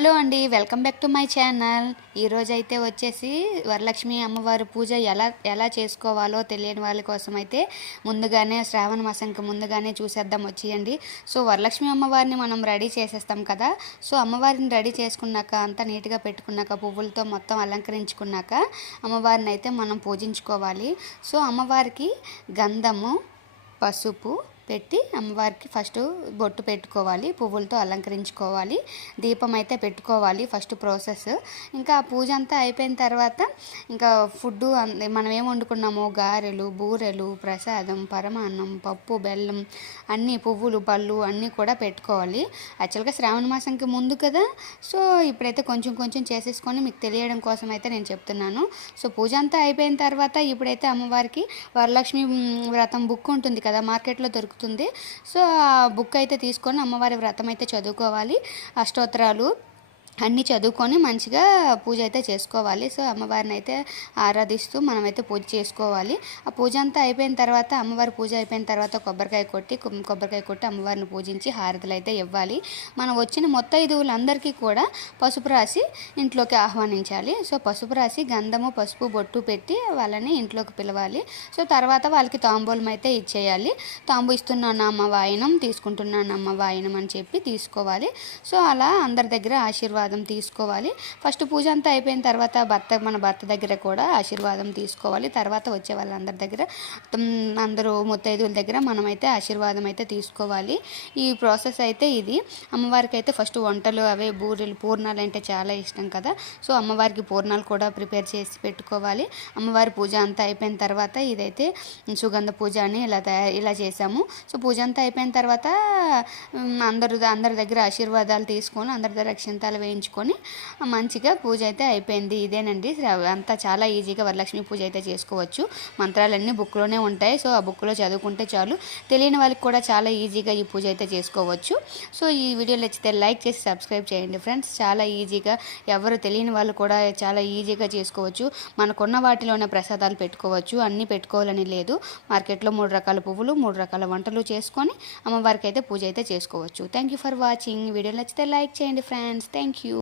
Hello అండి, welcome back to my channel. ఈరోజైతే వచ్చేసి వరలక్ష్మి అమ్మవారి పూజ ఎలా ఎలా చేసుకోవాలో తెలియని వాళ్ళ కోసం అయితే ముందుగానే శ్రావణ మాసంకి ముందుగానే చూసేద్దాం వచ్చేయండి. సో వరలక్ష్మి అమ్మవారిని మనం రెడీ చేసేస్తాం కదా. సో అమ్మవారిని రెడీ చేసుకున్నాక అంతా నీట్గా పెట్టుకున్నాక పువ్వులతో మొత్తం అలంకరించుకున్నాక అమ్మవారిని అయితే మనం పూజించుకోవాలి. సో అమ్మవారికి గంధము, పసుపు పెట్టి అమ్మవారికి ఫస్ట్ బొట్టు పెట్టుకోవాలి, పువ్వులతో అలంకరించుకోవాలి, దీపం అయితే పెట్టుకోవాలి ఫస్ట్ ప్రాసెస్. ఇంకా ఆ పూజ అంతా అయిపోయిన తర్వాత ఇంకా ఫుడ్ మనం ఏం వండుకున్నామో గారెలు, బూరెలు, ప్రసాదం, పరమాన్నం, పప్పు, బెల్లం అన్నీ పువ్వులు, పళ్ళు అన్నీ కూడా పెట్టుకోవాలి. యాక్చువల్గా శ్రావణ మాసంకి ముందు కదా. సో ఇప్పుడైతే కొంచెం కొంచెం చేసేసుకొని మీకు తెలియడం కోసం అయితే నేను చెప్తున్నాను. సో పూజ అంతా అయిపోయిన తర్వాత ఇప్పుడైతే అమ్మవారికి వరలక్ష్మి వ్రతం బుక్ ఉంటుంది కదా, మార్కెట్లో దొరుకుతుంది. సో ఆ బుక్ అయితే తీసుకొని అమ్మవారి వ్రతం అయితే చదువుకోవాలి. అష్టోత్తరాలు అన్నీ చదువుకొని మంచిగా పూజ అయితే చేసుకోవాలి. సో అమ్మవారిని అయితే ఆరాధిస్తూ మనమైతే పూజ చేసుకోవాలి. ఆ పూజ అంతా అయిపోయిన తర్వాత అమ్మవారి పూజ అయిపోయిన తర్వాత కొబ్బరికాయ కొట్టి అమ్మవారిని పూజించి హారతులు అయితే ఇవ్వాలి. మనం వచ్చిన మొత్తైదువులందరికీ కూడా పసుపు రాసి ఇంట్లోకి ఆహ్వానించాలి. సో పసుపు రాసి గంధము, పసుపు, బొట్టు పెట్టి వాళ్ళని ఇంట్లోకి పిలవాలి. సో తర్వాత వాళ్ళకి తాంబూలం అయితే ఇచ్చేయాలి. ఇస్తున్నాను అమ్మ వాయనం, తీసుకుంటున్నాను అమ్మ వాయనం అని చెప్పి తీసుకోవాలి. సో అలా అందరి దగ్గర ఆశీర్వాదం తీసుకోవాలి. ఫస్ట్ పూజ అంతా అయిపోయిన తర్వాత మన భర్త దగ్గర కూడా ఆశీర్వాదం తీసుకోవాలి. తర్వాత వచ్చే వాళ్ళందరి దగ్గర అందరూ ముత్తైదువుల దగ్గర మనమైతే ఆశీర్వాదం అయితే తీసుకోవాలి. ఈ ప్రాసెస్ అయితే ఇది. అమ్మవారికి అయితే ఫస్ట్ వంటలు అవే బూరెలు, పూర్ణాలు అంటే చాలా ఇష్టం కదా. సో అమ్మవారికి పూర్ణాలు కూడా ప్రిపేర్ చేసి పెట్టుకోవాలి. అమ్మవారి పూజ అంతా అయిపోయిన తర్వాత ఇదైతే సుగంధ పూజ అని ఇలా చేసాము. సో పూజ అంతా అయిపోయిన తర్వాత అందరి దగ్గర ఆశీర్వాదాలు తీసుకొని అందరి దగ్గర అక్షంతాలు వేయించుకొని మంచిగా పూజ అయితే అయిపోయింది. ఇదేనండి, అంతా చాలా ఈజీగా వరలక్ష్మి పూజ అయితే చేసుకోవచ్చు. మంత్రాలన్నీ బుక్లోనే ఉంటాయి. సో ఆ బుక్లో చదువుకుంటే చాలు. తెలియని వాళ్ళకి కూడా చాలా ఈజీగా ఈ పూజ అయితే చేసుకోవచ్చు. సో ఈ వీడియో నచ్చితే లైక్ చేసి సబ్స్క్రైబ్ చేయండి ఫ్రెండ్స్. చాలా ఈజీగా ఎవరు తెలియని వాళ్ళు కూడా చాలా ఈజీగా చేసుకోవచ్చు. మనకున్న వాటిలోనే ప్రసాదాలు పెట్టుకోవచ్చు. అన్నీ పెట్టుకోవాలని లేదు. మార్కెట్లో 3 రకాల పువ్వులు, 3 రకాల వంటలు చేసుకొని అమ్మవారికి అయితే పూజ అయితే చేసుకోవచ్చు. Thank you for watching. Video నచ్చితే లైక్ చేయండి ఫ్రెండ్స్. Thank you.